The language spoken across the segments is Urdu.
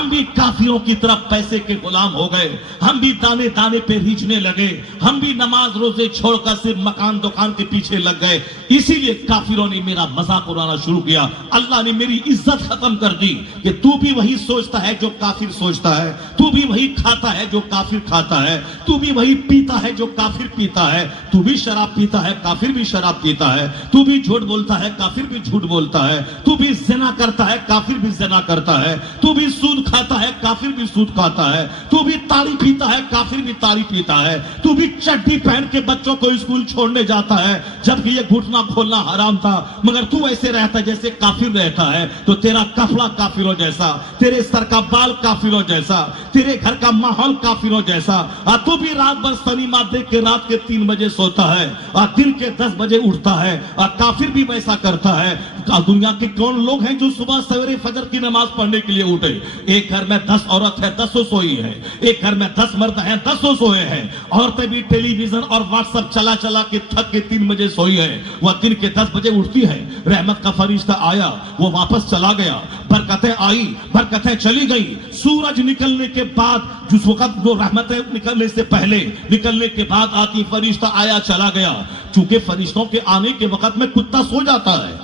ہم بھی کافروں کی طرف پیسے کے غلام ہو گئے, ہم بھی دانے دانے پہ ریجھنے لگے, ہم بھی نماز روزے چھوڑ کر صرف مکان دکان کے پیچھے لگ گئے. اسی لیے کافروں نے میرا مذاق اڑانا شروع کیا. اللہ نے میری عزت ختم کر دی کہ تو بھی وہی سوچتا ہے جو کافر سوچتا ہے, تو بھی وہی کھاتا ہے جو کافر کھاتا ہے, تو بھی وہی پیتا ہے جو کافر پیتا ہے, تو بھی شراب پیتا ہے کافر بھی شراب پیتا ہے, تو بھی جھوٹ بولتا ہے کافر بھی جھوٹ بولتا ہے, تو بھی زنا کرتا ہے کافر بھی زنا کرتا ہے, تو بھی سود کھاتا ہے کافر بھی سود کھاتا ہے, تو بھی تاڑی پیتا ہے کافر بھی تاڑی پیتا ہے, تو بھی چڈی پہن کے بچوں کو اسکول چھوڑنے جاتا ہے جبکہ یہ گھٹنا کھولنا حرام تھا, مگر تو ایسے رہتا ہے جیسے کافر رہتا ہے. تو تیرا کپڑا کافروں جیسا, تیرے سر کا بال کافروں جیسا, تیرے گھر کا ماحول کافروں جیسا. تو بھی رات بھر سنیما دیکھ کے رات کے 3 بجے سوتا ہے اور دن کے 10 بجے اٹھتا ہے, اور کافر بھی ویسا کرتا ہے. دنیا کے کون لوگ ہیں جو صبح سویرے فجر کی نماز پڑھنے کے لیے اٹھے؟ ایک گھر میں 10 عورت ہے 10 سوئی ہے, ایک گھر میں 10 مرد ہیں 10 سوئے ہیں. عورتیں بھی ٹیلی ویژن اور واٹس ایپ چلا چلا کے تھک کے 3 بجے سوئی ہے, وہ دن کے 10 بجے اٹھتی ہے. رحمت کا فرشتہ آیا, وہ واپس چلا گیا, برکتیں آئی برکتیں چلی گئی. سورج نکلنے کے بعد جس وقت وہ رحمتیں نکلنے سے پہلے نکلنے کے بعد آتی, فرشتہ آیا چلا گیا. چونکہ فرشتوں کے آنے کے وقت میں کتا سو جاتا ہے,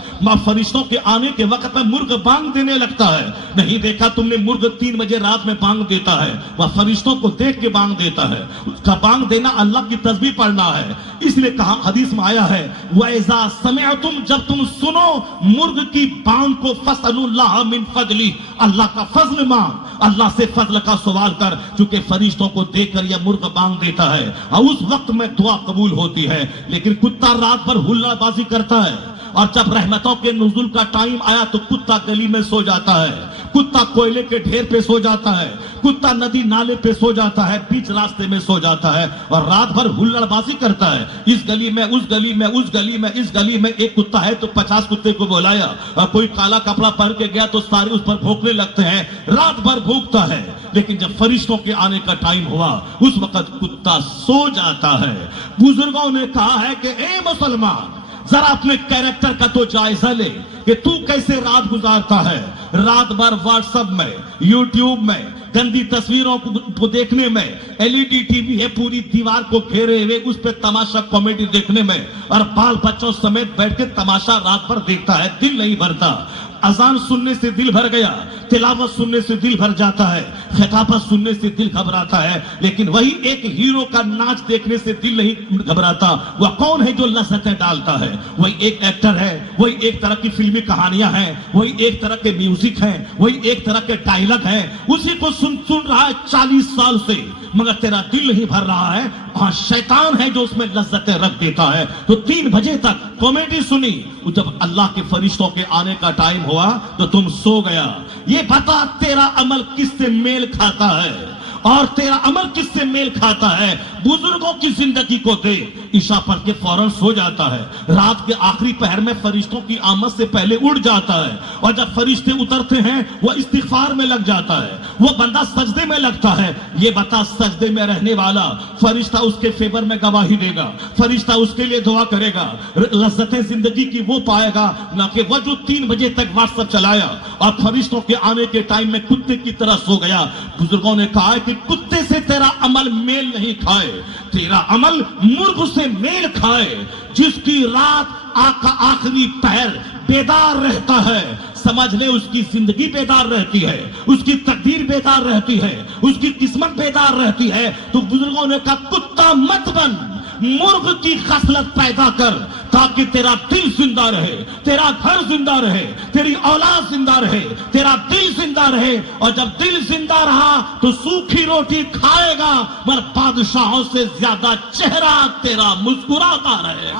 فرشتوں کے آنے کے وقت میں مرغ بانگ دینے لگتا ہے. نہیں دیکھا تم نے مرغ 3 بجے رات میں بانگ دیتا ہے, وہ فرشتوں کو دیکھ کے بانگ دیتا ہے. اس کا بانگ دینا اللہ کی تسبیح پڑھنا ہے. اس لیے کہا حدیث میں آیا ہے وَإِذَا سَمِعْتُمْ, جب تم سنو مرغ کی بانگ کو فَاسْأَلُوا اللَّهَ مِنْ فَضْلِهِ, اللہ کا فضل مانگ, اللہ سے فضل کا سوال کر, چونکہ فرشتوں کو دیکھ کر یہ مرغ بانگ دیتا ہے اور اس وقت میں دعا قبول ہوتی ہے. لیکن کتا رات بھر ہلا بازی کرتا ہے, اور جب رحمتوں کے نزول کا ٹائم آیا تو کتا گلی میں سو جاتا ہے, کتا کوئلے کے ڈھیر پہ سو جاتا ہے, کتا ندی نالے پہ سو جاتا ہے, بیچ راستے میں سو جاتا ہے, اور رات بھر ہلڑ بازی کرتا ہے. اس گلی میں اس گلی میں اس گلی میں اس گلی میں ایک کتا ہے تو 50 کتے کو بلایا, اور کوئی کالا کپڑا پہن کے گیا تو سارے اس پر بھونکنے لگتے ہیں, رات بھر بھونکتا ہے. لیکن جب فرشتوں کے آنے کا ٹائم ہوا اس وقت کتا سو جاتا ہے. بزرگوں نے کہا ہے کہ اے مسلمان, ذرا اپنے کیریکٹر کا تو جائزہ لے کہ تو کیسے رات گزارتا ہے. رات بھر واٹس ایپ میں, یوٹیوب میں, گندی تصویروں کو دیکھنے میں, LED ٹی وی ہے پوری دیوار کو گھیرے ہوئے, اس پہ تماشا کامیڈی دیکھنے میں, اور بال بچوں سمیت بیٹھ کے تماشا رات بھر دیکھتا ہے, دل نہیں بھرتا. اذان سننے سے دل بھر گیا, تلاوت سننے سے دل بھر جاتا ہے, خطابت سننے سے دل گھبراتا ہے, لیکن وہی ایک ہیرو کا ناچ دیکھنے سے دل نہیں گھبراتا. وہ کون ہے جو لذتیں ڈالتا ہے؟ وہی ایک ایکٹر ہے, وہی ایک طرح کی فلمی کہانیاں ہیں, وہی ایک طرح کے میوزک ہیں, وہی ایک طرح کے ڈائلاگ ہیں, اسی کو سن رہا ہے 40 سال سے, مگر تیرا دل نہیں بھر رہا ہے. ہاں شیطان ہے جو اس میں لذتیں رکھ دیتا ہے. تو 3 بجے تک کامیڈی سنی, جب اللہ کے فرشتوں کے آنے کا ٹائم ہوا تو تم سو گیا. یہ بتا تیرا عمل کس سے میل کھاتا ہے اور تیرا عمل کس سے میل کھاتا ہے. بزرگوں کی زندگی کو دے, عشاء پڑھ کے فوراً سو جاتا ہے, رات کے آخری پہر میں فرشتوں کی آمد سے پہلے اٹھ جاتا ہے, اور جب فرشتے اترتے ہیں وہ استغفار میں لگ جاتا ہے, وہ بندہ سجدے میں لگتا ہے. یہ بتا سجدے میں رہنے والا فرشتہ اس کے فیور میں گواہی دے گا, فرشتہ اس کے لیے دعا کرے گا, لذتیں زندگی کی وہ پائے گا, نہ کہ وہ جو 3 بجے تک واٹس ایپ چلایا اور فرشتوں کے آنے کے ٹائم میں کتے کی طرح سو گیا. بزرگوں نے کہا کہ کتے سے تیرا عمل میل نہیں کھائے, تیرا عمل مرغ سے میل کھائے, جس کی رات آخری پہر بیدار رہتا ہے. سمجھ لے اس کی زندگی بیدار رہتی ہے, اس کی تقدیر بیدار رہتی ہے, اس کی قسمت بیدار رہتی ہے. تو بزرگوں نے کہا کتا مت بن, مرغ کی خصلت پیدا کر تاکہ تیرا دل زندہ رہے, تیرا گھر زندہ رہے, تیری اولاد زندہ رہے, تیرا دل زندہ رہے. اور جب دل زندہ رہا تو سوکھی روٹی کھائے گا مگر بادشاہوں سے زیادہ چہرہ تیرا مسکراتا رہے.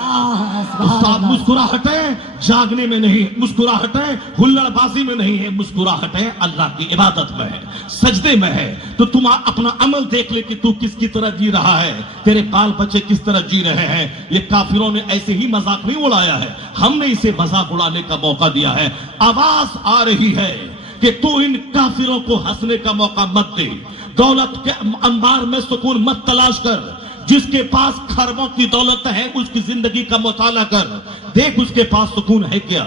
مسکراہٹیں جاگنے میں نہیں, مسکراہٹیں ہلڑ بازی میں نہیں ہے, مسکراہٹیں اللہ کی عبادت میں ہے, سجدے میں ہے. تو تم اپنا عمل دیکھ لے کہ تو کس کی طرح جی رہا ہے, تیرے بال بچے کس طرح جی رہے ہیں. یہ کافروں نے ایسے ہی مذاق نہیں اڑایا ہے, ہم نے اسے مذاق اڑانے کا موقع دیا ہے. آواز آ رہی ہے کہ تو ان کافروں کو ہنسنے کا موقع مت دے, دولت کے انبار میں سکون مت تلاش کر. جس کے پاس خربوں کی دولت ہے اس کی زندگی کا مطالعہ کر, دیکھ اس کے پاس سکون ہے کیا.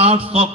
800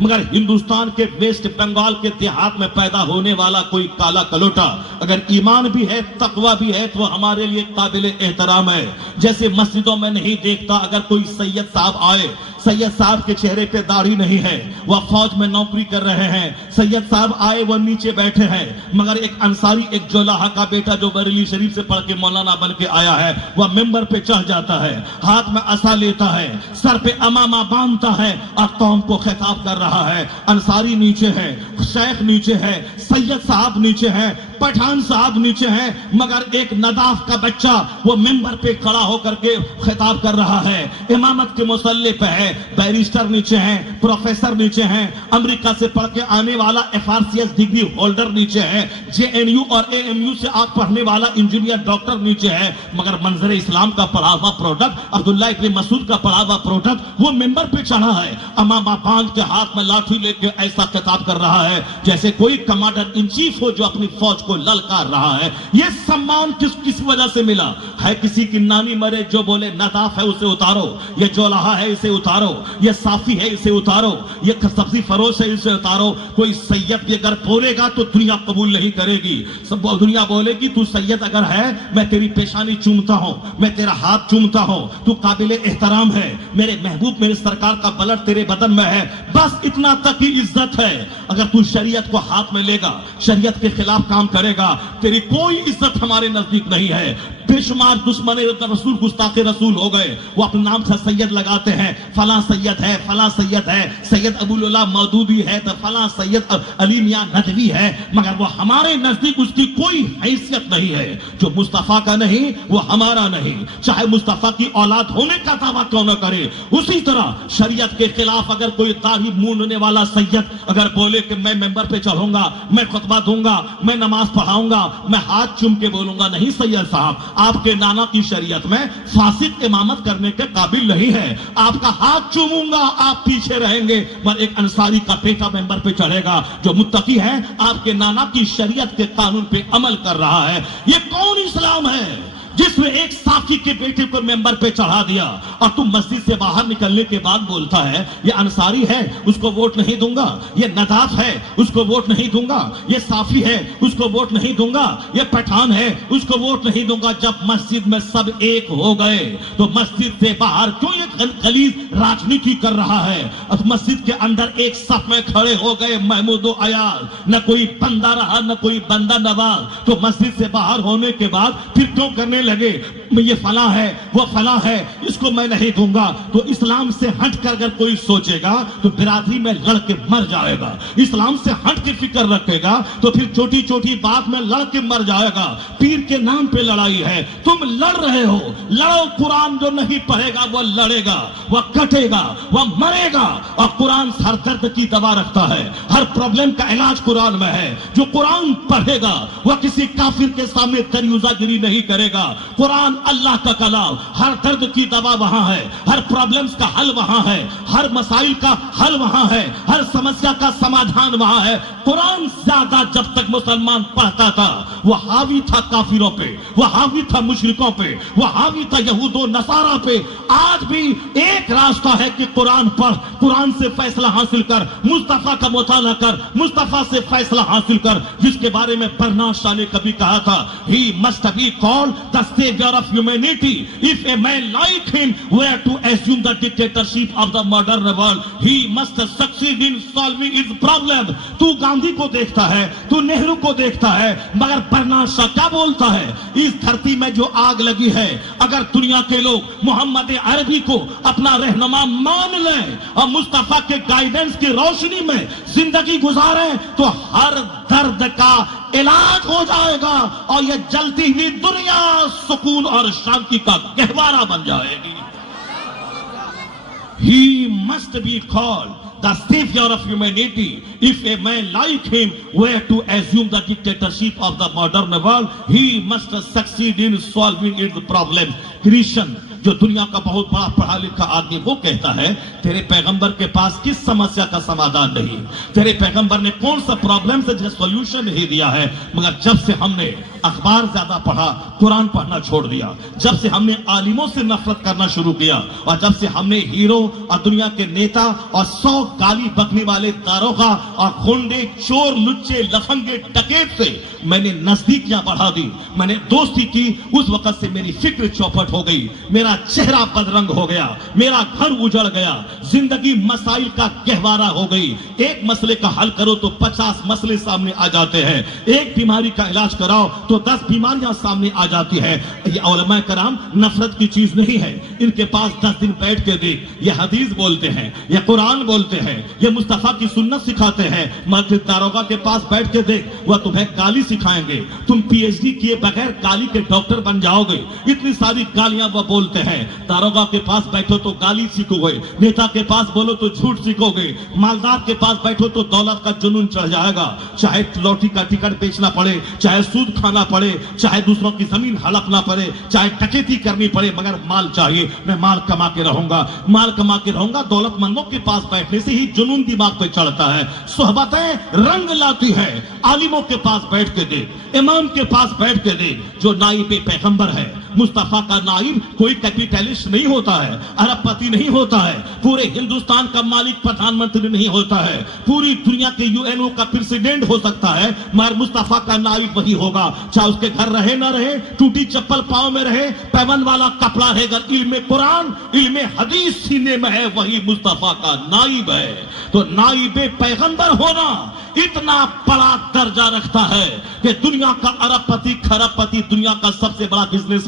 مگر ہندوستان کے ویسٹ بنگال کے دیہات میں پیدا ہونے والا کوئی کالا کلوٹا اگر ایمان بھی ہے تقوی بھی ہے تو ہمارے لیے قابل احترام ہے. جیسے مسجدوں میں نہیں دیکھتا اگر کوئی سید صاحب آئے, سید صاحب کے چہرے پہ داڑھی نہیں ہے, وہ فوج میں نوکری کر رہے ہیں, سید صاحب آئے وہ نیچے بیٹھے ہیں, مگر ایک انصاری ایک جولاہا کا بیٹا جو بریلی شریف سے پڑھ کے مولانا بن کے آیا ہے وہ ممبر پہ چڑھ جاتا ہے, ہاتھ میں عصا لیتا ہے, سر پہ امامہ باندھتا ہے اور قوم کو خطاب کر رہا ہے. انصاری نیچے ہے, شیخ نیچے ہے, سید صاحب نیچے ہے, پٹھان صاحب نیچے ہیں, مگر ایک نداف کا بچہ وہ ممبر پہ کھڑا ہو کر کے خطاب کر رہا ہے, امامت کے مصلی پہ ہے, بیرسٹر نیچے ہیں, پروفیسر نیچے ہیں, امریکہ سے پڑھ کے آنے والا FRCS ڈگری ہولڈر نیچے ہے, JNU اور AMU سے آگ پڑھنے والا انجینئر ڈاکٹر نیچے ہے, مگر منظر اسلام کا پڑھا ہوا پروڈکٹ, عبداللہ ابن مسعود کا پڑھا ہوا پروڈکٹ وہ ممبر پہ چڑھا ہے, امامہ باندھ کے ہاتھ میں لاٹھی لے کے ایسا خطاب کر رہا ہے جیسے کوئی کمانڈر ان چیف ہو جو اپنی فوج کو للکار رہا ہے. یہ سمان کس وجہ سے ملا ہے؟ کسی کی نانی مرے جو بولے نداف ہے اسے اتارو, یہ جولاہا ہے اسے اتارو, یہ صافی ہے اسے اتارو, یہ سبزی فروش ہے اسے اتارو. کوئی سید بھی اگر بولے گا تو دنیا قبول نہیں کرے گی, سب دنیا بولے گی تو سید اگر ہے میں تیری پیشانی چومتا ہوں, میں تیرا ہاتھ چومتا ہوں, تو قابل احترام ہے, میرے محبوب میرے سرکار کا بلڈ تیرے بدن میں ہے, بس اتنا تک ہی عزت ہے. اگر تو شریعت کو ہاتھ میں لے گا, شریعت کے خلاف کام کرے گا, تیری کوئی عزت ہمارے نزدیک نہیں ہے. بے شمار دشمن رسول گستاخ رسول ہو گئے, وہ اپنے نام سے سید لگاتے ہیں, فلاں سید ہے, فلاں سید ہے, سید ابو العلا مودودی ہے تو فلاں سید علی میاں ندوی ہے, مگر وہ ہمارے نزدیک اس کی کوئی حیثیت نہیں ہے. جو مصطفیٰ کا نہیں وہ ہمارا نہیں, چاہے مصطفیٰ کی اولاد ہونے کا دعویٰ کیوں نہ کرے. اسی طرح شریعت کے خلاف اگر کوئی داڑھی مونڈنے والا سید اگر بولے کہ میں ممبر پہ چڑھوں گا, میں خطبہ دوں گا, میں نماز پڑھاؤں گا, میں ہاتھ چوم کے بولوں گا, نہیں سید صاحب, آپ کے نانا کی شریعت میں فاسد امامت کرنے کے قابل نہیں ہے. آپ کا ہاتھ چوموں گا, آپ پیچھے رہیں گے, مگر ایک انصاری کا بیٹا ممبر پہ چڑھے گا جو متقی ہے, آپ کے نانا کی شریعت کے قانون پہ عمل کر رہا ہے. یہ کون اسلام ہے جس میں ایک صافی کے بیٹے کو ممبر پہ چڑھا دیا اور تم مسجد سے باہر نکلنے کے بعد بولتا ہے یہ انصاری ہے اس کو ووٹ نہیں دوں گا, یہ نداف ہے اس کو ووٹ نہیں دوں گا, یہ صافی ہے اس کو ووٹ نہیں دوں گا, یہ پٹھان ہے اس کو ووٹ نہیں دوں گا. جب مسجد میں سب ایک ہو گئے تو مسجد سے باہر کیوں یہ غلیظ راجنیتی کر رہا ہے؟ مسجد کے اندر ایک صف میں کھڑے ہو گئے محمود و ایاز, نہ کوئی بندہ رہا نہ کوئی بندہ نواز, تو مسجد سے باہر ہونے کے بعد پھر کیوں کرنے لگے یہ فلاں ہے وہ فلاں ہے اس کو میں نہیں دوں گا؟ تو اسلام سے ہٹ کر اگر کوئی سوچے گا تو برادری میں لڑ کے مر جائے گا. اسلام سے ہٹ کے فکر رکھے گا تو پھر چھوٹی چھوٹی بات میں لڑ کے مر جائے گا. پیر کے نام پہ لڑائی ہے, تم لڑ رہے ہو, لڑو. قرآن جو نہیں پڑھے گا وہ لڑے گا, وہ کٹے گا, وہ مرے گا. اور قرآن ہر درد کی دوا رکھتا ہے, ہر پرابلم کا علاج قرآن میں ہے. جو قرآن پڑھے گا وہ کسی کافر کے سامنے دریوزہ گیری نہیں کرے گا. قرآن اللہ کا کلام, ہر درد کی دوا وہاں ہے, ہر پرابلمز کا حل وہاں ہے, ہر مسائل کا حل وہاں ہے, ہر سمسیا کا سمادھان وہاں ہے. قرآن زیادہ جب تک مسلمان پڑھتا تھا وہ حاوی تھا کافروں پہ, وہ حاوی تھا مشرکوں پہ, وہ حاوی تھا یہود و نصارہ پہ. آج بھی ایک راستہ ہے کہ قرآن پڑھ, قرآن سے فیصلہ حاصل کر, مصطفیٰ کا مطالعہ کر, مصطفیٰ سے فیصلہ حاصل کر, جس کے بارے میں برنارد شاہ نے کبھی کہا تھا he must be called the savior of humanity. If a man like him were to assume the dictatorship of the modern world, he must succeed in solving his problem. تو گاندھی کو دیکھتا ہے, تو نہرو کو دیکھتا ہے, مگر برنارد شاہ کیا بولتا ہے؟ اس دھرتی میں جو آگ لگی ہے, اگر دنیا کے لوگ محمد عربی کو اپنا رہنما مان لیں اور مصطفیٰ کے گائیڈنس کی روشنی میں زندگی گزاریں تو ہر درد کا علاج ہو جائے گا اور یہ جلتی ہوئی دنیا سکون اور شانتی کا گہوارہ بن جائے گی. He must be called the savior of humanity. If a man like him were to assume the dictatorship of the modern world, he must succeed in solving its problems. Christian جو دنیا کا بہت بڑا پڑھا لکھا آدمی وہ کہتا ہے تیرے پیغمبر کے پاس کس سمسیا کا سمادھان نہیں, تیرے پیغمبر نے کون سا پرابلم سے سولوشن نہیں دیا ہے. مگر جب سے ہم نے اخبار زیادہ پڑھا, قرآن پڑھنا چھوڑ دیا. جب سے ہم نے عالموں سے نفرت کرنا شروع کیا اور جب سے ہم نے ہیرو اور دنیا کے نیتا اور 100 گالی بکنے والے داروغہ اور خونڈے چور لچے لفنگے ڈکیت سے میں نے نزدیکیاں بڑھا دی, میں نے دوستی کی, اس وقت سے میری فکر چوپٹ ہو گئی, میرا چہرہ بدرنگ ہو گیا, میرا گھر اجڑ گیا, زندگی مسائل کا گہوارہ ہو گئی. ایک مسئلے کا حل کرو تو 50 مسئلے سامنے آ جاتے ہیں, ایک بیماری کا علاج کراؤ تو 10 بیماریاں سامنے آ جاتی ہے. یہ علماء کرام نفرت کی چیز نہیں ہے, ان کے پاس 10 دن بیٹھ کے دیکھ, یہ حدیث بولتے ہیں, یہ قرآن بولتے ہیں, یہ مصطفیٰ کی سنت سکھاتے ہیں. مسجد داروغہ کے پاس بیٹھ کے دیکھ, وہ تمہیں گالی سکھائیں گے, تم پی ایچ ڈی کیے بغیر گالی کے ڈاکٹر بن جاؤ گے. اتنی ساری گالیاں وہ بولتے ہیں. داروغہ کے پاس بیٹھو تو گالی سیکھو گے, نیتا کے پاس بولو تو جھوٹ سیکھو گے, مالدار کے پاس بیٹھو تو دولت کا جنون چڑھ جائے گا. چاہے لوٹی کا ٹکٹ بیچنا پڑے, چاہے سود کھانا پڑے, چاہے دوسروں کی زمین ہڑپنا پڑے, چاہے ڈکیتی کرنی پڑے, مگر مال چاہیے. میں مال کما کے رہوں گا, مال کما کے رہوں گا. دولت مندوں کے پاس بیٹھنے سے ہی جنون دماغ پہ چڑھتا ہے. صحبتیں رنگ لاتی ہے. عالموں کے پاس بیٹھ کے دیکھ, امام کے پاس بیٹھ کے دیکھ, جو نائب پیغمبر ہے, مصطفیٰ کا نائب کوئی کیپیٹلسٹ نہیں ہوتا ہے, ارب پتی نہیں ہوتا ہے, پورے ہندوستان کا مالک پردھان منتری نہیں ہوتا ہے, پوری دنیا کے یو این او کا پریزیڈنٹ ہو سکتا ہے, مگر مصطفیٰ کا نائب وہی ہوگا. چاہے اس کے گھر رہے نہ رہے, ٹوٹی چپل پاؤں میں رہے, پیون والا کپڑا رہے گا, علم قرآن علم حدیث سینے میں ہے, وہی مصطفیٰ کا نائب ہے. تو نائب پیغمبر ہونا اتنا بڑا درجہ رکھتا ہے کہ دنیا کا ارب پتی کھرب پتی, دنیا کا سب سے بڑا بزنس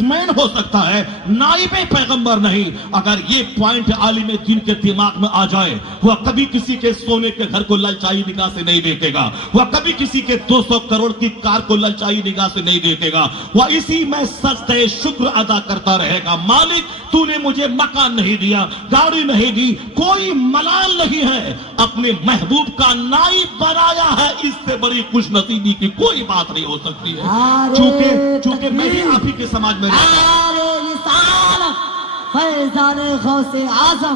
مین ہو سکتا ہے, نائب پیغمبر نہیں. اگر یہ پوائنٹ عالم دین کے دماغ میں آ جائے, وہ کبھی کسی کے سونے کے گھر کو للچائی نگاہ سے نہیں دیکھے گا, وہ کبھی کسی کے 200 کروڑ کی کار کو للچائی نگاہ سے نہیں دیکھے گا, وہ اسی میں سجدہ شکر ادا کرتا رہے گا. مالک تو نے مجھے مکان نہیں دیا, گاڑی نہیں دی, کوئی ملال نہیں ہے, اپنے محبوب کا نائب بنایا ہے. اس سے بڑی خوش نصیبی کی کوئی بات نہیں ہو سکتی ہے. چونکہ میں بھی آپ ہی کے سماج میں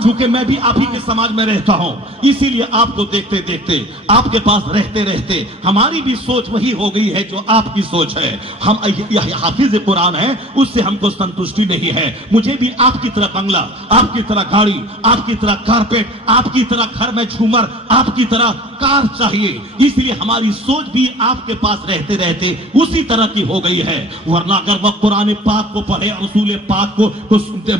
چونکہ میں بھی آپ ہی کے سماج میں رہتا ہوں, اسی لیے آپ کو دیکھتے دیکھتے, آپ کے پاس رہتے رہتے ہماری بھی سوچ وہی ہو گئی ہے جو آپ کی سوچ ہے. ہم حافظ قرآن ہیں, اس سے ہم کو سنتشٹی نہیں ہے. مجھے بھی آپ کی طرح بنگلہ, آپ کی طرح گاڑی, آپ کی طرح کارپیٹ, آپ کی طرح گھر میں جھومر, آپ کی طرح کار چاہیے. اس لیے ہماری سوچ بھی آپ کے پاس رہتے رہتے اسی طرح کی ہو گئی ہے. ورنہ اگر وہ قرآن پاک کو پڑھے, رسول پاک کو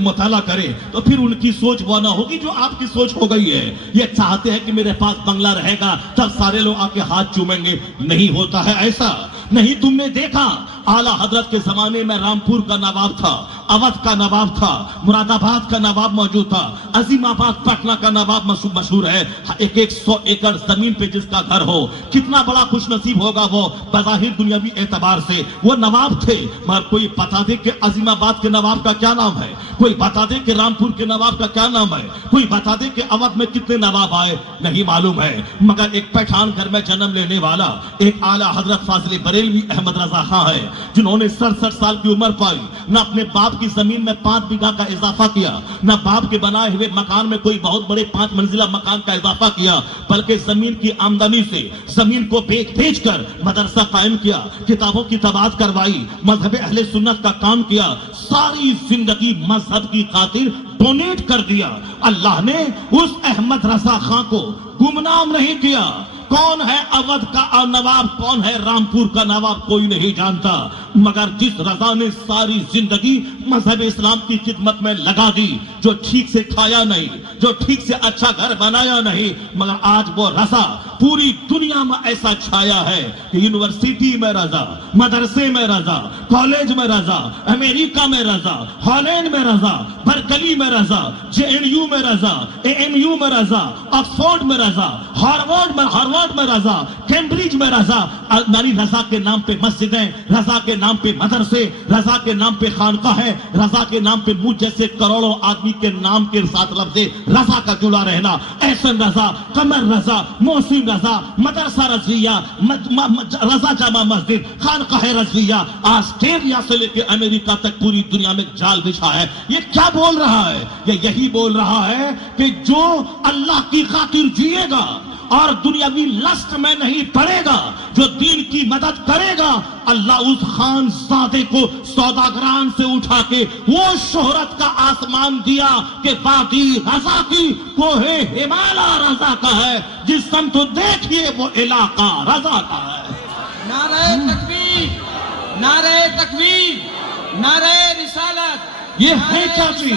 مطالعہ کرے, تو پھر ان کی سوچ وہ نہ ہوگی جو آپ کی سوچ ہو گئی ہے. یہ چاہتے ہیں کہ میرے پاس بنگلہ رہے گا تب سارے لوگ آ کے ہاتھ چومیں گے. نہیں ہوتا ہے ایسا. نہیں, تم نے دیکھا اعلیٰ حضرت کے زمانے میں رامپور کا نواب تھا, اودھ کا نواب تھا, مراد آباد کا نواب موجود تھا, عظیم آباد پٹنہ کا نواب مشہور ہے. 100 ایکڑ زمین پہ جس کا گھر ہو, کتنا بڑا خوش نصیب ہوگا وہ بظاہر دنیاوی اعتبار سے. وہ نواب تھے, مگر کوئی بتا دے کہ عظیم آباد کے نواب کا کیا نام ہے, کوئی بتا دے کہ رامپور کے نواب کا کیا نام ہے, کوئی بتا دے کہ اودھ میں کتنے نواب آئے, نہیں معلوم ہے. مگر ایک پٹھان گھر میں جنم لینے والا ایک اعلیٰ حضرت فاضل بریلوی احمد رضا خان ہے, جنہوں نے 67 سال کی عمر پائی, نہ اپنے باپ کی زمین میں 5 بیگھہ کا اضافہ کیا, نہ باپ کے بنائے ہوئے مکان میں کوئی بہت بڑے 5 منزلہ مکان کا اضافہ کیا, بلکہ زمین کی آمدنی سے زمین کو بیچ کر مدرسہ قائم کیا, کتابوں کی طباعت کروائی, مذہب اہل سنت کا کام کیا, ساری زندگی مذہب کی خاطر ڈونیٹ کر دیا. اللہ نے اس احمد رضا خان کو گمنام نہیں کیا. کون ہے اودھ کا نواب, کون ہے رامپور کا نواب, کوئی نہیں جانتا. مگر جس رضا نے ساری زندگی مذہب اسلام کی خدمت میں لگا دی, جو ٹھیک سے کھایا نہیں, جو ٹھیک سے اچھا گھر بنایا نہیں, مگر آج وہ رضا پوری دنیا میں ایسا چھایا ہے کہ یونیورسٹی میں رضا, مدرسے میں رضا, کالج میں رضا, امریکہ میں رضا, ہالینڈ میں رضا, برکلی میں رضا, JNU میں رضا, AMU میں رضا, آکسفورڈ میں رضا, ہارورڈ میں رضا, کیمبرج میں رضا. یعنی رضا کے نام پہ مسجدیں, رضا کے نام پہ مدرسے, رضا کے نام پہ خانقاہ ہے, رضا کے نام پہ مجھ جیسے کروڑوں آدمی کے نام کے ساتھ لفظ رضا کا جڑا رہنا. احسن رضا, قمر رضا, محسن رضا, مدرسہ رضویہ, رضا جامع مسجد, خانقاہ رضویہ, آسٹریلیا سے لے کے امریکہ تک پوری دنیا میں جال بچھا ہے. یہ کیا بول رہا ہے؟ یہ یہی بول رہا ہے کہ جو اللہ کی خاطر جیے گا اور دنیاوی لسٹ میں نہیں پڑے گا، جو دین کی مدد کرے گا، اللہ اس خان زادے کو سوداگران سے اٹھا کے وہ شہرت کا آسمان دیا کہ وادی رضا کی کوہ ہمالا رضا کا ہے، جس سمت دیکھیے وہ علاقہ رضا کا ہے۔ نعرہ تکبیر، نعرہ تکبیر، نعرہ رسالت، یہ ہے کیا چیز؟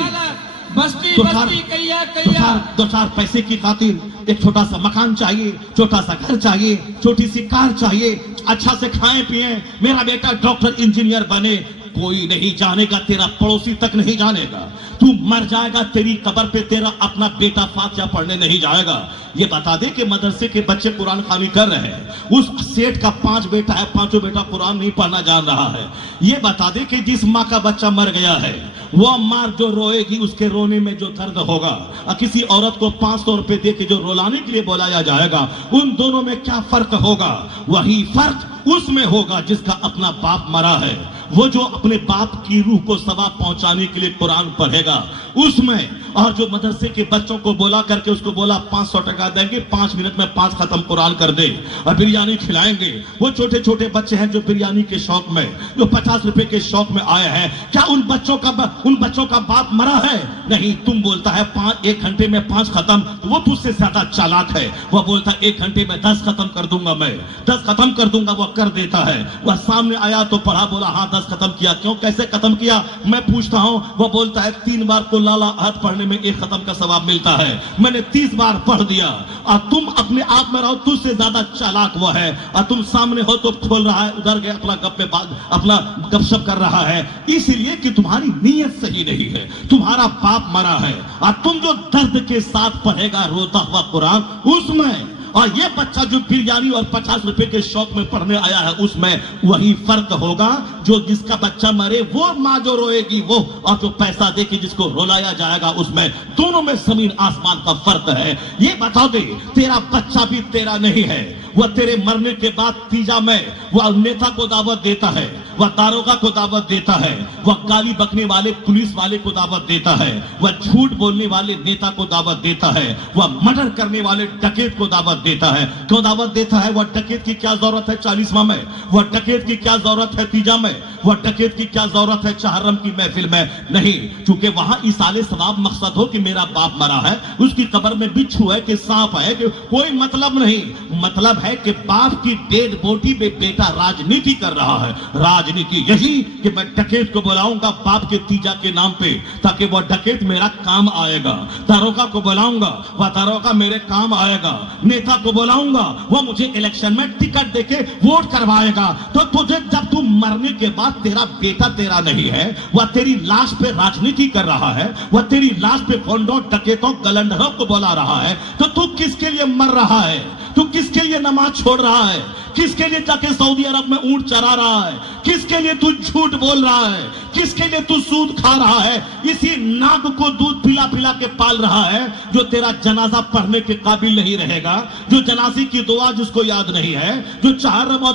بستی بستی کیا دو چار پیسے کی خاطر ایک چھوٹا سا مکان چاہیے، چھوٹا سا گھر چاہیے، چھوٹی سی کار چاہیے، اچھا سے کھائیں پیئیں، میرا بیٹا ڈاکٹر انجینئر بنے، کوئی نہیں جانے گا، تیرا پڑوسی تک نہیں جانے گا، تو مر جائے گا، تیری قبر پہ تیرا اپنا بیٹا فاتحہ پڑھنے نہیں جائے گا۔ یہ بتا دے کہ مدرسے کے بچے قرآن خوانی کر رہے ہیں، اس سیٹ کا 5 بیٹا ہے، 5 بیٹا قرآن نہیں پڑھنا جان رہا ہے۔ یہ بتا دے کہ جس ماں کا بچہ مر گیا ہے، وہ ماں جو روئے گی، اس کے رونے میں جو درد ہوگا، اور کسی عورت کو 500 روپے دے کے جو رولانے کے لیے بولایا جائے گا، ان دونوں میں کیا فرق ہوگا؟ وہی فرق اس میں ہوگا جس کا اپنا باپ مرا ہے، وہ جو اپنے باپ کی روح کو ثواب پہنچانے کے لیے قرآن پڑھے گا اس میں، اور جو مدرسے کے بچوں کو بولا کر کے اس کو بولا 500 ٹکا دیں گے، 5 منٹ میں 5 ختم قرآن کر دے اور بریانی کھلائیں گے۔ وہ چھوٹے چھوٹے بچے ہیں جو بریانی کے شوق میں، جو 50 روپے کے شوق میں آئے ہیں، کیا ان بچوں کا باپ مرا ہے؟ نہیں، تم بولتا ہے 1 گھنٹے میں 5 ختم، تو وہ تجھ سے زیادہ چالاک ہے، وہ بولتا ہے 1 گھنٹے میں 10 ختم کر دوں گا، میں 10 ختم کر دوں گا، وہ کر دیتا ہے۔ وہ سامنے آیا تو پڑھا، بولا ہاں 10 ختم کیا، کیوں کیسے ختم کیا؟ میں پوچھتا ہوں، وہ بولتا ہے 3 بار کو لالا عہد پڑھنے میں 1 ختم کا ثواب ملتا ہے، میں نے 30 بار پڑھ دیا۔ اور تم اپنے آپ میں رہو، تجھ سے زیادہ چالاک وہ ہے، اور تم سامنے ہو تو کھول رہا ہے، ادھر گئے اپنا گپ شپ کر رہا ہے، اس لیے کہ تمہاری نیت صحیح نہیں ہے، تمہارا باپ مرا ہے، اور تم جو درد کے ساتھ پڑھے گا روتا ہوا قرآن اس میں، اور یہ بچہ جو بریانی اور 50 روپے کے شوق میں پڑھنے آیا ہے اس میں وہی فرق ہوگا، جو جس کا بچہ مرے وہ ماں جو روئے گی وہ، اور جو پیسہ دے کے جس کو رولایا جائے گا اس میں، دونوں میں زمین آسمان کا فرق ہے۔ یہ بتا دے تیرا بچہ بھی تیرا نہیں ہے، وہ تیرے مرنے کے بعد تیجا میں وہ نیتا کو دعوت دیتا ہے، وہ داروغہ کو دعوت دیتا ہے، وہ گالی بکنے والے پولیس والے کو دعوت دیتا ہے، وہ جھوٹ بولنے والے نیتا کو دعوت دیتا ہے، وہ مرڈر کرنے والے ڈکیت کو دعوت دیتا ہے۔ کیوں دعوت دیتا ہے؟ وہ ڈکیت کی کیا ضرورت ہے 40واں میں؟ وہ ڈکیت کی کیا ضرورت ہے تیجا میں؟ وہ ڈکیت کی کیا ضرورت ہے چہرم کی محفل میں؟ نہیں، چونکہ وہاں ایصال ثواب مقصد ہو کہ میرا باپ مرا ہے، اس کی قبر میں بچھو ہے کہ سانپ ہے، کہ کوئی مطلب نہیں، مطلب ہے کہ باپ کی ڈیڈ باڈی میں بیٹا راجنیتی کر رہا ہے۔ راجنیتی یہی کہ میں ڈکیت کو بلاؤں گا باپ کے تیجا کے نام پہ، تاکہ وہ ڈکیت میرا کام آئے گا، داروغہ کو بلاؤں گا وہ داروغہ میرے کام آئے گا، نیتا کو بلاؤں گا وہ مجھے الیکشن میں ٹکٹ دے کے ووٹ کروائے گا۔ تو تجھے جب تم مرنے کے بعد تیرا بیٹا تیرا نہیں ہے، وہ تیری لاش پہ راجنیتی کر رہا ہے، وہ تیری لاش پہ گونڈوں ڈکیتوں گلنڈروں کو بلا رہا ہے، تو کس کے لیے مر رہا ہے؟ تو کس کے لیے نماز چھوڑ رہا ہے؟ کس کے لیے جا کے سعودی عرب میں اونٹ چرا رہا ہے؟ کس کے لیے تو جھوٹ بول رہا ہے؟ کس کے لیے تو سود کھا رہا ہے؟ اسی ناگ کو دودھ پلا پلا کے پال رہا ہے، جو تیرا جنازہ پڑھنے کے قابل نہیں رہے گا، جو جنازے کی دعا جس کو یاد نہیں ہے، جو چہرم اور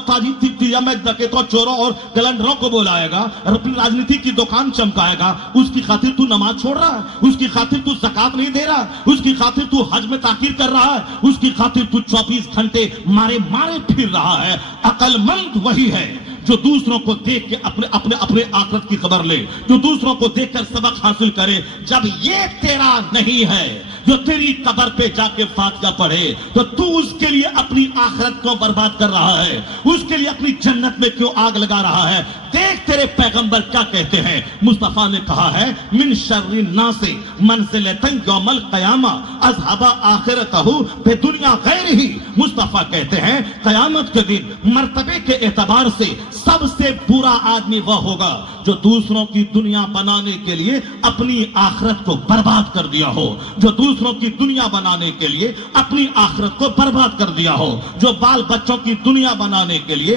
تیجا میں ڈکیتوں چوروں اور کلنڈروں کو بلائے گا، اپنی راجنیتی کی دکان چمکائے گا، اس کی خاطر تو نماز چھوڑ رہا ہے، اس کی خاطر تو زکات نہیں دے رہا، اس کی خاطر تو حج میں تاخیر کر رہا ہے، اس کی خاطر تو 24 گھنٹے مارے پھر رہا ہے۔ عقل مند وہی ہے جو دوسروں کو دیکھ کے اپنے آخرت کی خبر لے، جو دوسروں کو دیکھ کر سبق حاصل کرے۔ جب یہ تیرا نہیں ہے، جو تیری قبر پہ جا کے فاتحہ پڑھے، تو اس کے لیے اپنی آخرت کیوں برباد کر رہا ہے؟ اس کے لیے اپنی جنت میں کیوں آگ لگا رہا ہے؟ دیکھ تیرے پیغمبر کیا کہتے ہیں۔ مصطفیٰ نے کہا ہے من شر الناس منزلۃ یوم القیامہ اذهب آخرتہ بدنیا غیرہ۔ مصطفیٰ کہتے ہیں قیامت کے دن مرتبے کے اعتبار سے سب سے برا آدمی وہ ہوگا جو دوسروں کی دنیا بنانے کے لیے اپنی آخرت کو برباد کر دیا ہو، جو دوسروں کی دنیا بنانے کے لیے اپنی آخرت کو برباد کر دیا ہو، جو بال بچوں کی دنیا بنانے کے لیے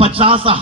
50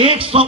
100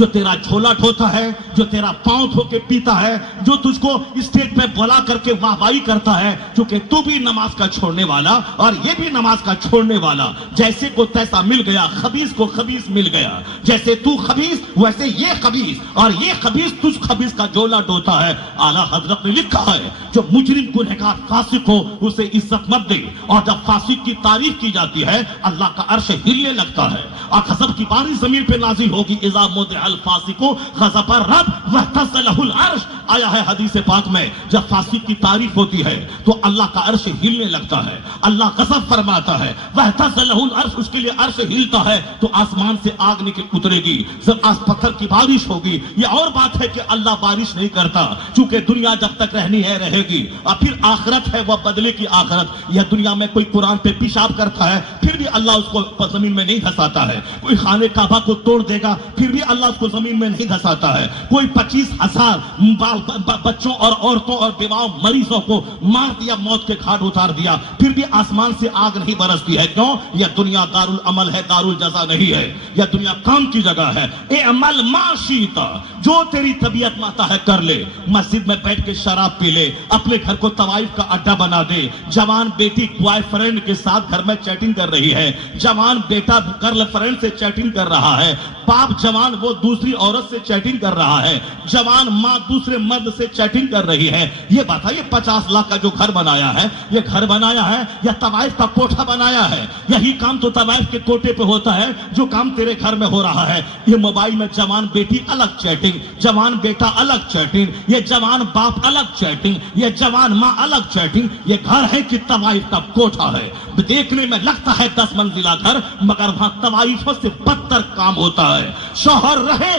جو تیرا جھولا ڈھوتا ہے, جو تیرا پاؤں دھو کے پیتا ہے, جو تجھ کو اسٹیج پہ بلا کر کے واہوائی کرتا ہے, چونکہ تو بھی نماز کا چھوڑنے والا اور یہ بھی نماز کا چھوڑنے والا, جیسے کو تیسا مل گیا, خبیث کو خبیث مل گیا, جیسے تو خبیث ویسے یہ خبیث, اور یہ خبیث تجھ خبیث کا جھولا ڈھوتا ہے. اعلیٰ حضرت نے لکھا ہے جو مجرم گنہگار فاسق ہو اسے عزت مت دے, اور جب فاسق کی تعریف کی جاتی ہے اللہ کا عرش ہلنے لگتا ہے, اور غضب کی بارش زمین پہ نازل ہوگی. اذا مدح الفاسق غضب الرب واہتز له العرش, آیا ہے حدیث پاک میں جب فاسق کی تعریف ہوتی ہے تو اللہ کا عرش ہلنے لگتا ہے, اللہ غضب فرماتا ہے. واہتز له العرش, اس کے لیے عرش ہلتا ہے تو آسمان سے آگ نکل اترے گی, جب پتھر کی بارش ہوگی. یہ اور بات ہے کہ اللہ بارش نہیں کرتا, چونکہ دنیا جب تک رہنی ہے رہے گی, اور پھر آخرت ہے وہ بدلے کی آخرت. یہ دنیا میں کوئی قرآن پہ پیشاب کرتا ہے پھر بھی اللہ اس کو زمین میں نہیں دھساتا ہے, کوئی خانہ کعبہ کو توڑ دے گا پھر بھی اللہ اس کو زمین میں نہیں دھساتا ہے, کوئی 25,000 بچوں اور عورتوں اور بیواؤں مریضوں کو مار دیا, موت کے گھاٹ اتار دیا, پھر بھی آسمان سے آگ نہیں برستی ہے. کیوں؟ یہ دنیا دار العمل ہے, دار الجزا نہیں ہے. یہ دنیا کام کی جگہ ہے. اعمل ما شئت, جو تیری طبیعت ماتا ہے کر لے. مسجد میں بیٹھ کے شراب پی لے, اپنے گھر کو طوائف کا اڈا بنا دے. جوان بیٹی بوائے فرینڈ کے ساتھ گھر میں چیٹنگ کر رہی ہے, جوان بیٹا گرل فرینڈ سے چیٹنگ کر رہا ہے, باپ جوان وہ دوسری عورت سے چیٹنگ کر رہا ہے, جوان ماں دوسرے مرد سے چیٹنگ کر رہی ہے. یہ بتائیے 50 لاکھ کا جو گھر بنایا ہے, یہ گھر بنایا ہے یا طوائف کا کوٹھا بنایا ہے؟ یہی کام تو طوائف کے کوٹے پہ ہوتا ہے جو کام تیرے گھر میں ہو رہا ہے. یہ موبائل میں جوان بیٹی الگ چیٹنگ, جوان بیٹا الگ چیٹنگ, یہ جوان باپ الگ چیٹنگ, یہ جوان ماں الگ چیٹنگ. یہ گھر ہے کہ طوائف کا کوٹھا ہے؟ دیکھنے میں لگتا ہے 10 منزلہ گھر, مگر وہاں طوائفوں سے بدتر کام ہوتا ہے. شوہر رہے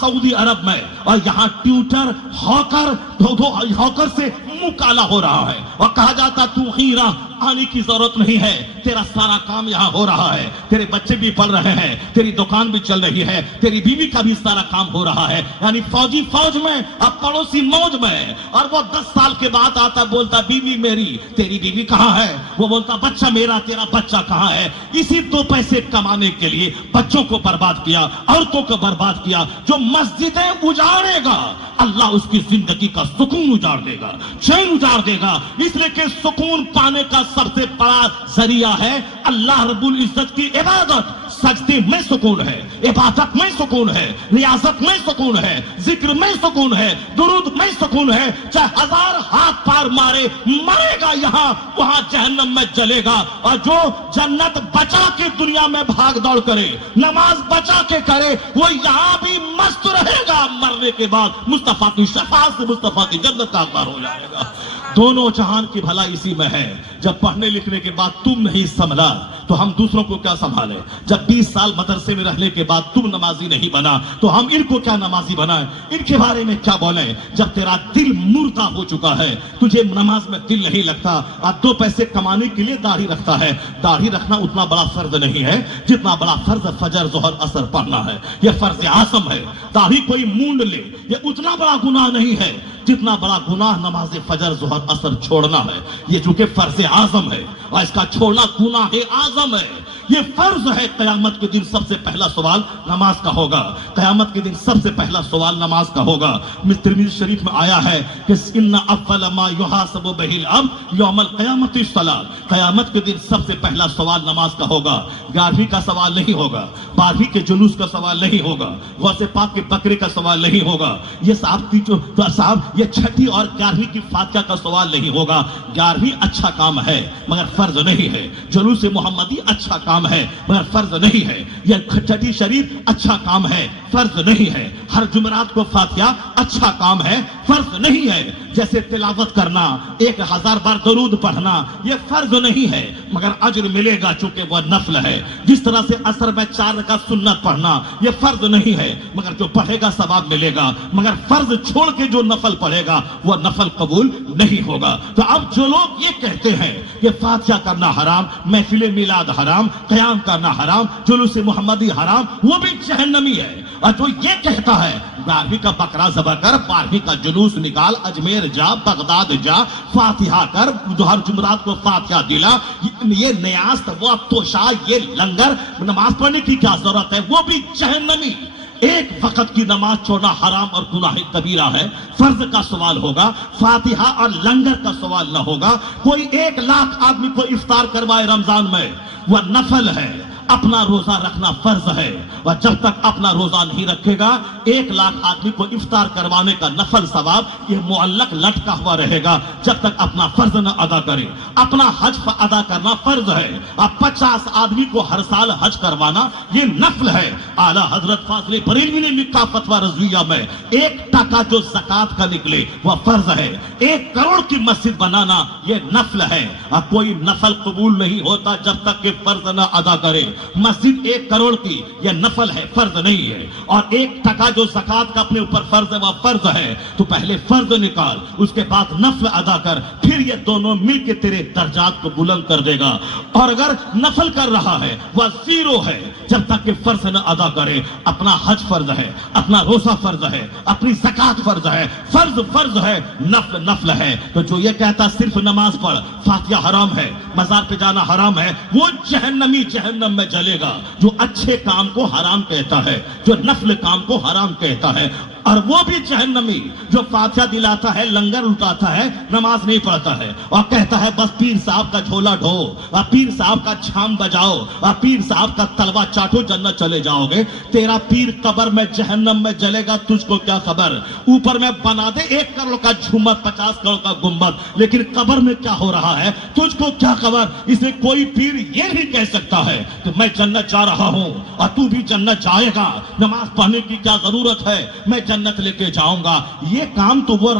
سعودی عرب میں اور یہاں ٹیوٹر ہاکر سے منہ کالا ہو رہا ہے, اور کہا جاتا تو ہیرا آنے کی ضرورت نہیں ہے, تیرا سارا کام یہاں ہو رہا ہے, تیرے بچے بھی پڑھ رہے ہیں, تیری دکان بھی چل رہی ہے, تیری بیوی کا بھی سارا کام ہو رہا ہے. یعنی فوجی فوج میں اب پڑوسی موج میں, اور وہ 10 سال کے بعد آتا بولتا بیوی میری, تیری بیوی کہاں ہے؟ وہ بولتا بچہ میرا, تیرا بچہ کہاں ہے؟ اسی 2 پیسے کمانے کے لیے بچوں کو برباد کیا, عورتوں کو برباد کیا. جو مسجدیں اجاڑے گا اللہ اس کی زندگی کا سکون اجاڑ دے گا, چین اجاڑ دے گا. اس لیے کہ سکون پانے کا سب سے بڑا ذریعہ ہے اللہ رب العزت کی عبادت. سجدے میں سکون ہے, عبادت میں سکون ہے, ریاضت میں سکون ہے, ذکر میں سکون ہے, درود میں سکون ہے. چاہے 1000 ہاتھ پار مارے, مرے گا یہاں, وہاں جہنم میں جلے گا. اور جو جنت بچا کے دنیا میں بھاگ دوڑ کرے, نماز بچا کے کرے, وہ یہاں بھی مست رہے گا, مرنے کے بعد مصطفیٰ کی شفاعت سے مصطفیٰ کی جنت کا اخبار ہو جائے گا. دونوں جہان کی بھلائی اسی میں ہے. جب پڑھنے لکھنے کے بعد تم نہیں سنبھلا تو ہم دوسروں کو کیا سنبھالیں؟ جب 20 سال مدرسے میں رہنے کے بعد تم نمازی نہیں بنا تو ہم ان کو کیا نمازی بنائیں؟ ان کے بارے میں کیا بولیں؟ جب تیرا دل مردہ ہو چکا ہے, تجھے نماز میں دل نہیں لگتا, اور 2 پیسے کمانے کے لیے داڑھی رکھتا ہے. داڑھی رکھنا اتنا بڑا فرض نہیں ہے جتنا بڑا فرض فجر ظہر عصر پڑھنا ہے. یہ فرض اعظم ہے. داڑھی کوئی مونڈ لے, یہ اتنا بڑا گناہ نہیں ہے جتنا بڑا گناہ نماز فجر ظہر عصر چھوڑنا ہے. یہ چونکہ فرض اعظم ہے اور اس کا چھوڑنا گناہ اعظم ہے. یہ فرض ہے. قیامت کے دن سب سے پہلا سوال نماز کا ہوگا. قیامت کے دن سب سے پہلا سوال نماز کا ہوگا. ترمذی شریف میں آیا ہے کہ ان اول ما یحاسب بہ العبد یوم القیامت الصلاۃ. قیامت کے دن سب سے پہلا سوال نماز کا ہوگا. 11ویں کا سوال نہیں ہوگا, 12ویں کے جلوس کا سوال نہیں ہوگا, غوث پاک کے بکرے کا سوال نہیں ہوگا, یہ صاحب یہ 6ٹھی اور 11ویں کی فاتحہ کا سوال نہیں ہوگا. 11ویں اچھا کام ہے مگر فرض نہیں ہے. جلوس محمدی اچھا کام ہے مگر فرض نہیں ہے. یہ 6ٹھی شریف اچھا کام ہے, فرض نہیں ہے. ہر جمعرات کو فاتحہ اچھا کام ہے, فرض نہیں ہے. جیسے تلاوت کرنا, 1000 بار درود پڑھنا, یہ فرض نہیں ہے مگر اجر ملے گا چونکہ وہ نفل ہے. جس طرح سے عصر میں 4 رکعت سنت پڑھنا, یہ فرض نہیں ہے مگر جو پڑھے گا ثواب ملے گا. مگر فرض چھوڑ کے جو نفل پڑھے گا وہ نفل قبول نہیں ہوگا. تو اب جو لوگ یہ کہتے ہیں کہ فاتحہ کرنا حرام, محفل میلاد حرام, قیام کرنا حرام, جلوس محمدی حرام, وہ بھی جہنمی ہے. اور جو یہ کہتا ہے 12ویں کا بکرا ذبح کر, 12ویں کا جلوس نکال, اجمیر جا, بغداد جا, فاتحہ کر, ہر جمعرات کو فاتحہ دلا, یہ نیاز, وہ توشا, یہ لنگر, نماز پڑھنے کی کیا ضرورت ہے, وہ بھی جہنمی. ایک وقت کی نماز چھوڑنا حرام اور گناہ کبیرہ ہے. فرض کا سوال ہوگا, فاتحہ اور لنگر کا سوال نہ ہوگا. کوئی 1,00,000 آدمی کو افطار کروائے رمضان میں, وہ نفل ہے. اپنا روزہ رکھنا فرض ہے, اور جب تک اپنا روزہ نہیں رکھے گا 1,00,000 آدمی کو افطار کروانے کا نفل ثواب یہ معلق لٹکا ہوا رہے گا جب تک اپنا فرض نہ ادا کرے. اپنا حج ادا کرنا فرض ہے. اب 50 آدمی کو ہر سال حج کروانا یہ نفل ہے. اعلیٰ حضرت فاضل بریلوی نے لکھا فتویٰ رضویہ میں, 1 ٹکا جو زکوٰۃ کا نکلے وہ فرض ہے. 1 کروڑ کی مسجد بنانا یہ نفل ہے. اب کوئی نفل قبول نہیں ہوتا جب تک کہ فرض نہ ادا کرے. مسجد 1 کروڑ کی یہ نفل ہے, فرض نہیں ہے. اور 1 ٹکا جو زکوٰۃ کا اپنے اوپر فرض ہے وہ فرض ہے. تو پہلے فرض نکال, اس کے بعد نفل ادا کر, پھر یہ دونوں مل کے تیرے درجات کو بلند کر دے گا. اور اگر نفل کر رہا ہے وہ 0 ہے جب تک کہ فرض نہ ادا کرے. اپنا حج فرض ہے, اپنا روزہ فرض ہے, اپنی زکوٰۃ فرض ہے. فرض ہے, نفل نفل ہے. تو جو یہ کہتا صرف نماز پڑھ, فاتحہ حرام ہے, مزار پہ جانا حرام ہے, وہ جہنمی جہنم میں جلے گا. جو اچھے کام کو حرام کہتا ہے, جو نفل کام کو حرام کہتا ہے, اور وہ بھی جہنمی جو فاتحہ دلاتا ہے, لنگر لٹاتا ہے, نماز نہیں پڑھتا ہے, اور کہتا ہے بس پیر صاحب کا جھولا ڈھو, اور پیر صاحب کا چھام بجاؤ, اور پیر صاحب کا تلوا چاٹو, جنت چلے جاؤ گے. تیرا پیر قبر میں جہنم میں جلے گا, تجھ کو کیا خبر. اوپر میں بنا دے 1 کروڑ کا جھومر, 50 کروڑ کا گنبد, لیکن قبر میں کیا ہو رہا ہے تجھ کو کیا خبر. اسے کوئی پیر یہ نہیں کہہ سکتا ہے کہ میں جنت جا رہا ہوں اور تو بھی جنت جائے گا, نماز پڑھنے کی کیا ضرورت ہے, میں جنت لے کے جاؤں گا. یہ کام تو وہ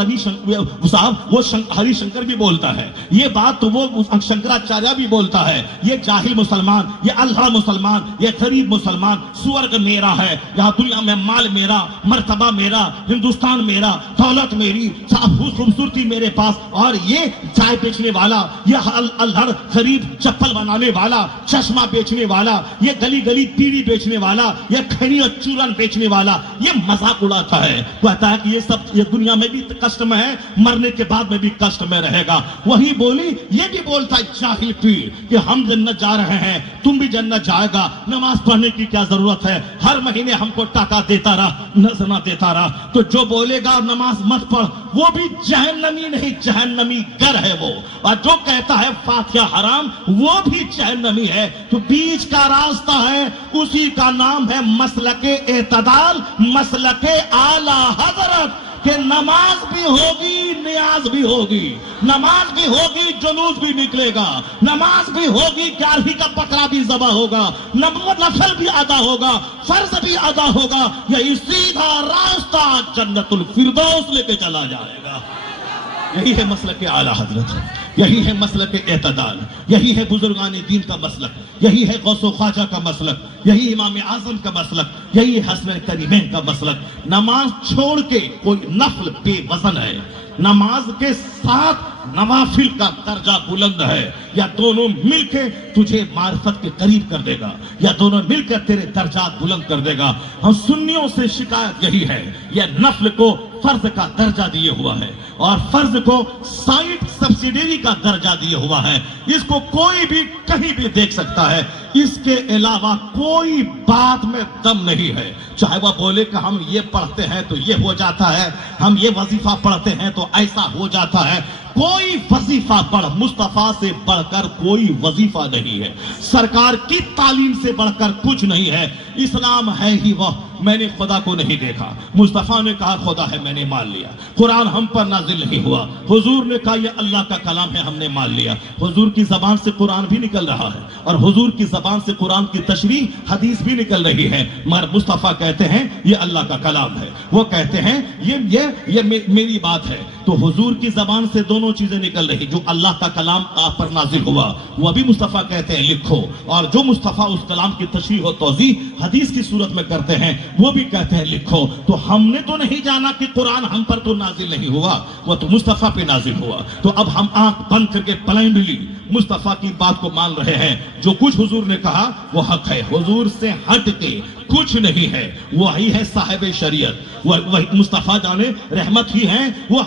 صاحب وہ ہری شنکر بھی بولتا ہے, یہ بات تو وہ شنکراچاریہ بھی بولتا ہے. یہ جاہل مسلمان, یہ اللہ مسلمان, یہ غریب مسلمان, سورگ میرا ہے, یہاں دنیا میں مال میرا, مرتبہ میرا, ہندوستان میرا, دولت میری, خوبصورتی میرے پاس. اور یہ چائے بیچنے والا, یہ الہر غریب چپل بنانے والا, چشمہ بیچنے والا, یہ گلی گلی پیڑی بیچنے والا, یہ کھینی اور چورن بیچنے والا, یہ مذاق اڑاتا ہے. کہتا ہے کہ یہ سب یہ دنیا میں بھی کشٹ میں ہے, مرنے کے بعد میں بھی کشٹ میں رہے گا. وہی بولی یہ بھی بولتا ہے جاہل پیر کہ ہم جنت جا رہے ہیں, تم بھی جنت جائے گا, نماز پڑھنے کی کیا ضرورت ہے, ہر مہینے ہم کو ٹکا دیتا رہا, نذرانہ دیتا رہا. تو جو بولے گا نماز مت پڑھ وہ بھی جہنمی نہیں, جہنمی گر ہے وہ. اور جو کہتا ہے فاتحہ حرام وہ بھی جہنمی ہے. تو بیچ کا راستہ ہے, اسی کا نام ہے مسلک اعتدال, مسلک اعلیٰ حضرت. کہ نماز بھی ہوگی, نیاز بھی ہوگی, نماز بھی ہوگی, جلوس بھی نکلے گا, نماز بھی ہوگی, 11ویں کا بکرا بھی ذبح ہوگا, نفل بھی ادا ہوگا, فرض بھی ادا ہوگا. یہی سیدھا راستہ جنت الفردوس لے کے چلا جائے گا. یہی ہے مسلک اعلیٰ حضرت, یہی ہے مسلک اعتدال, یہی ہے بزرگان دین کا مسلک, یہی ہے غوث و خواجہ کا مسلک, یہی امام اعظم کا مسلک, یہی حسن کریمین کا مسلک. نماز چھوڑ کے کوئی نفل بے وزن ہے, نماز کے ساتھ نوافل کا درجہ بلند ہے. یا دونوں مل کے تجھے معرفت کے قریب کر دے گا, یا دونوں مل کر تیرے درجات بلند کر دے گا. ہم سنیوں سے شکایت یہی ہے, یہ نفل کو فرض کا درجہ دیے ہوا ہے اور فرض کو سائٹ سبسیڈری کا درجہ دیے ہوا ہے. اس کو کوئی بھی کہیں بھی دیکھ سکتا ہے, اس کے علاوہ کوئی بات میں دم نہیں ہے. چاہے وہ بولے کہ ہم یہ پڑھتے ہیں تو یہ ہو جاتا ہے, ہم یہ وظیفہ پڑھتے ہیں تو ایسا ہو جاتا ہے. کوئی وظیفہ پڑھ, مصطفیٰ سے بڑھ کر کوئی وظیفہ نہیں ہے, سرکار کی تعلیم سے بڑھ کر کچھ نہیں ہے. اسلام ہے ہی وہ, میں نے خدا کو نہیں دیکھا, مصطفیٰ نے کہا خدا ہے, میں نے مان لیا. قرآن ہم پر نازل نہیں ہوا, حضور نے کہا یہ اللہ کا کلام ہے, ہم نے مان لیا. حضور کی زبان سے قرآن بھی نکل رہا ہے اور حضور کی زبان سے قرآن کی تشریح حدیث بھی نکل رہی ہے, مگر مصطفیٰ کہتے ہیں یہ اللہ کا کلام ہے, وہ کہتے ہیں یہ میری بات ہے. تو حضور کی زبان سے دونوں چیزیں نکل رہی, جو اللہ کا کلام آپ پر نازل ہوا وہ بھی مصطفیٰ کہتے ہیں لکھو, اور جو مصطفیٰ اس کلام کی تشریح و توضیح حدیث کی صورت میں کرتے ہیں وہ بھی کہتے ہیں لکھو. تو ہم نے تو نہیں جانا کہ قرآن ہم پر تو نازل نہیں ہوا, وہ تو مصطفیٰ پہ نازل ہوا. تو اب ہم آنکھ بند کر کے بلائنڈلی مصطفیٰ کی بات کو مان رہے ہیں. جو کچھ حضور نے کہا وہ حق ہے, حضور سے ہٹ کے کچھ نہیں ہے. وہی ہے صاحب شریعت, وہی مصطفیٰ جانے رحمت ہی ہیں, وہ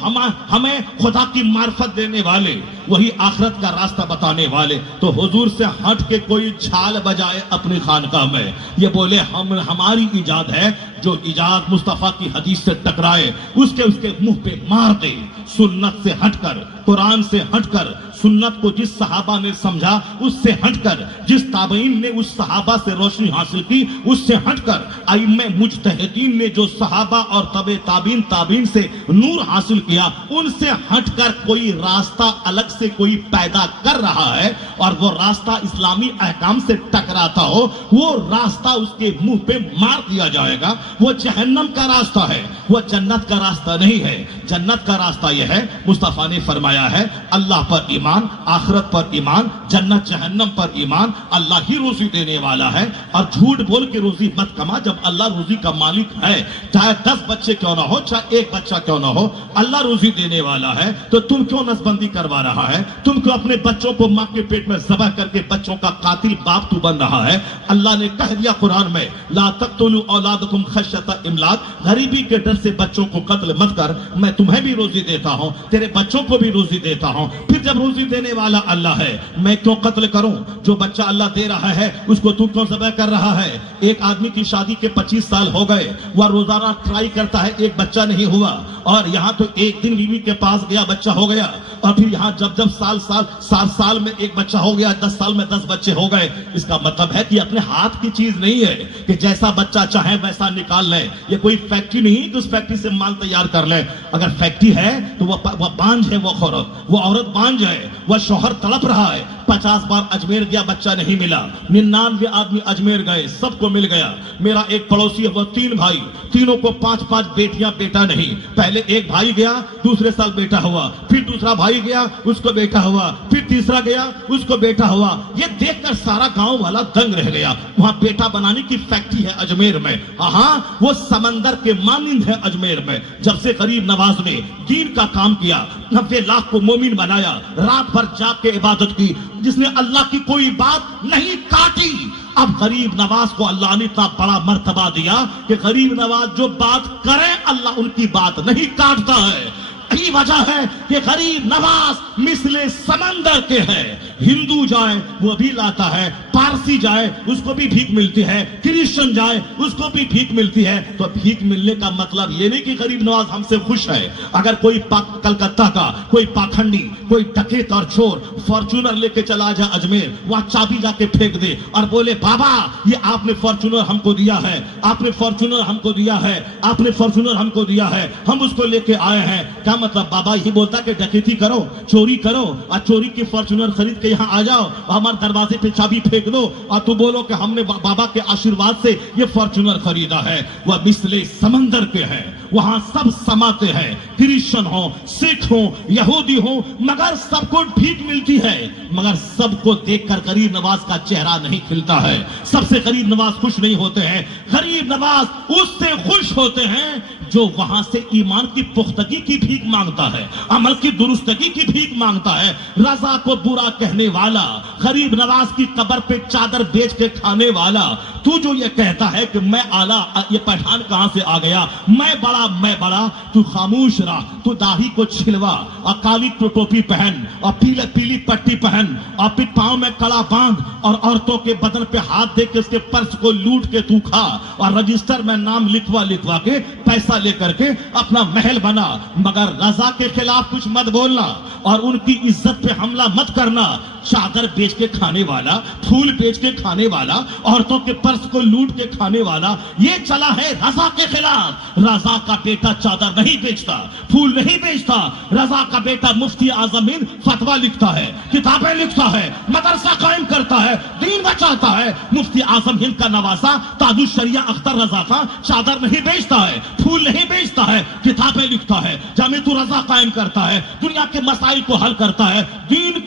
ہمیں خدا کی معرفت دینے والے, وہی آخرت کا راستہ بتانے والے. تو حضور سے ہٹ کے کوئی چھال بجائے اپنی خانقاہ میں, یہ بولے ہماری ایجاد ہے, جو ایجاد مصطفیٰ کی حدیث سے ٹکرائے اس کے منہ پہ مار دے. سنت سے ہٹ کر, قرآن سے ہٹ کر, سنت کو جس صحابہ نے سمجھا اس سے ہٹ کر, جس تابعین نے اس صحابہ سے روشنی حاصل کی اس سے ہٹ کر, ائمہ مجتہدین نے جو صحابہ اور تابعین سے نور حاصل کیا ان سے ہٹ کر کوئی راستہ الگ سے کوئی پیدا کر رہا ہے اور وہ راستہ اسلامی احکام سے ٹکراتا ہو, وہ راستہ اس کے منہ پہ مار دیا جائے گا. وہ جہنم کا راستہ ہے, وہ جنت کا راستہ نہیں ہے. جنت کا راستہ یہ ہے, مصطفیٰ نے فرمایا ہے, اللہ پر ایمان, آخرت پر ایمان, جنت جہنم پر ایمان. اللہ ہی روزی دینے والا ہے اور جھوٹ بول کے روزی مت کما جب اللہ روزی کا مالک ہے. چاہے 10 بچے کیوں نہ ہو, چاہے 1 بچہ کیوں نہ ہو, اللہ روزی دینے والا ہے. تو تم کیوں نسبندی کروا رہا ہے؟ تم کیوں اپنے بچوں کو ماں کے پیٹ میں ذبح کر کے بچوں کا قاتل باپ تو بن رہا ہے؟ اللہ نے کہہ دیا قرآن میں, لا تقتلوا اولادکم خشیۃ املاق, غریبی کے ڈر سے بچوں کو قتل مت کر, میں تمہیں بھی روزی دیتا ہوں, تیرے بچوں کو بھی روزی دیتا ہوں. پھر جب روزی دینے والا اللہ ہے, میں کیوں قتل کروں؟ جو بچہ اللہ دے رہا ہے اس کو تو کیوں ذبح کر رہا ہے؟ ایک آدمی کی شادی کے 25 سال ہو گئے, وہ روزانہ ٹرائی کرتا ہے, ایک بچہ نہیں ہوا, اور یہاں تو ایک دن بیوی کے پاس گیا بچہ ہو گیا, اور پھر یہاں جب سال میں ایک بچہ ہو گیا, 10 سال میں 10 بچے ہو گئے. اس کا مطلب ہے کہ اپنے ہاتھ کی چیز نہیں ہے کہ جیسا بچہ چاہے ویسا نکال لے. یہ کوئی فیکٹری نہیں کہ اس فیکٹری سے مال تیار کر لے. اگر فیکٹری ہے تو وہ بانجھ ہے, وہ عورت بانجھ ہے, وہ شوہر تڑپ رہا ہے. 50 بار اجمیر گیا, بچہ نہیں ملا. 99 آدمی اجمیر گئے, سب کو مل گیا. میرا ایک پڑوسی ہے, وہ 3 بھائی, تینوں کو 5 بیٹیاں, بیٹا نہیں. پہلے ایک بھائی گیا, دوسرے سال بیٹا ہوا, پھر دوسرا بھائی گیا, اس کو بیٹا ہوا, پھر تیسرا گیا, اس کو بیٹا ہوا. یہ دیکھ کر سارا گاؤں والا دنگ رہ گیا. وہاں بیٹا بنانے کی فیکٹری ہے اجمیر میں. ہاں, وہ سمندر کے مانند ہے اجمیر میں. جب سے غریب نواز نے دین کا کام کیا, 90 لاکھ کو مومن بنایا, رات بھر جاگ کے عبادت کی, جس نے اللہ کی کوئی بات نہیں کاٹی. اب غریب نواز کو اللہ نے اتنا بڑا مرتبہ دیا کہ غریب نواز جو بات کرے اللہ ان کی بات نہیں کاٹتا ہے. یہی وجہ ہے کہ غریب نواز مثل سمندر کے ہے. ہندو جائے وہ بھی لاتا ہے, پارسی جائے اس کو بھی بھیک ملتی ہے, کرسچن جائے اس کو بھی بھیک ملتی ہے. تو بھیک ملنے کا مطلب یہ نہیں کہ غریب نواز ہم سے خوش ہے. اگر کوئی کلکتہ کا کوئی پاکھنڈی, کوئی ڈکیت اور چور فارچونر لے کے چلا جائے اجمیر, وہاں چابی جا کے پھینک دے اور بولے بابا یہ آپ نے فارچونر ہم کو دیا ہے, آپ نے فارچونر ہم کو دیا ہے, آپ نے فارچونر ہم کو دیا ہے, ہم اس کو لے کے آئے ہیں. کیا مطلب؟ بابا یہی بولتا کہ ڈکیتی کرو, چوری کرو, اور چوری کی فارچونر خرید کے یہاں آ جاؤ اور ہمارے دروازے پہ چابی پھینک دو اور تو بولو کہ ہم نے بابا کے آشیرواد سے یہ فارچونر خریدا ہے. وہ مثل سمندر کے ہے, وہاں سب سماتے ہیں, کرسچن ہوں, سکھ ہوں, یہودی ہوں, مگر سب کو بھیک ملتی ہے. مگر سب کو دیکھ کر غریب نواز کا چہرہ نہیں کھلتا ہے. سب سے غریب نواز خوش نہیں ہوتے ہیں. غریب نواز اس سے خوش ہوتے ہیں جو وہاں سے ایمان کی پختگی کی بھیک مانگتا ہے, عمل کی درستگی کی بھیک مانگتا ہے. رضا کو برا کہنے والا, غریب نواز کی قبر پہ چادر بیچ کے کھانے والا, تو جو یہ کہتا ہے کہ میں آلہ, یہ پٹھان کہاں سے آ گیا, میں بڑا, تو خاموش رہا. تو داڑھی کو چھلوا اور کالی ٹوپی پہن اور پیلی پٹی پہن اور پھر پاؤں میں کڑا باندھ اور عورتوں کے بدن پہ ہاتھ دے کے اس کے پرس کو لوٹ کے تو کھا اور رجسٹر میں نام لکھوا کے پیسہ لے کر کے اپنا محل بنا. مگر رضا کے خلاف کچھ مت بولنا اور ان کی عزت پہ حملہ مت کرنا. چادر بیچ کے کھانے والا, پھول بیچ کے کھانے والا, عورتوں کے پرس کو لوٹ کے کھانے والا, یہ چلا ہے رضا کے خلاف. رضا کا بیٹا چادر نہیں بیچتا, پھول نہیں بیچتا. رضا کا بیٹا مفتی اعظم ہند فتویٰ لکھتا ہے, کتابیں لکھتا ہے, مدرسہ قائم کرتا ہے, دین بچاتا ہے. مفتی اعظم ہند کا نواسا تاج الشریعہ اختر رضا خان چادر نہیں بیچتا ہے, پھول نہیں بیچتا ہے, کتابیں لکھتا ہے, جامعۃ رضا قائم کرتا ہے, دنیا کے مسائل کو حل کرتا ہے, دین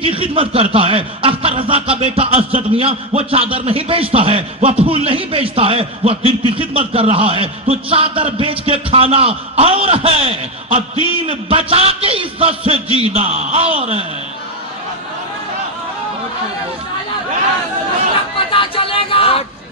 کی خدمت کرتا ہے. اختر رضا کا بیٹا اسجد میاں وہ چادر نہیں بیچتا ہے, وہ پھول نہیں بیچتا ہے, وہ دین کی خدمت کر رہا ہے. تو چادر بیچ کے کھانا اور ہے اور دین بچا کے عزت سے جینا اور ہے. پتا چلے گا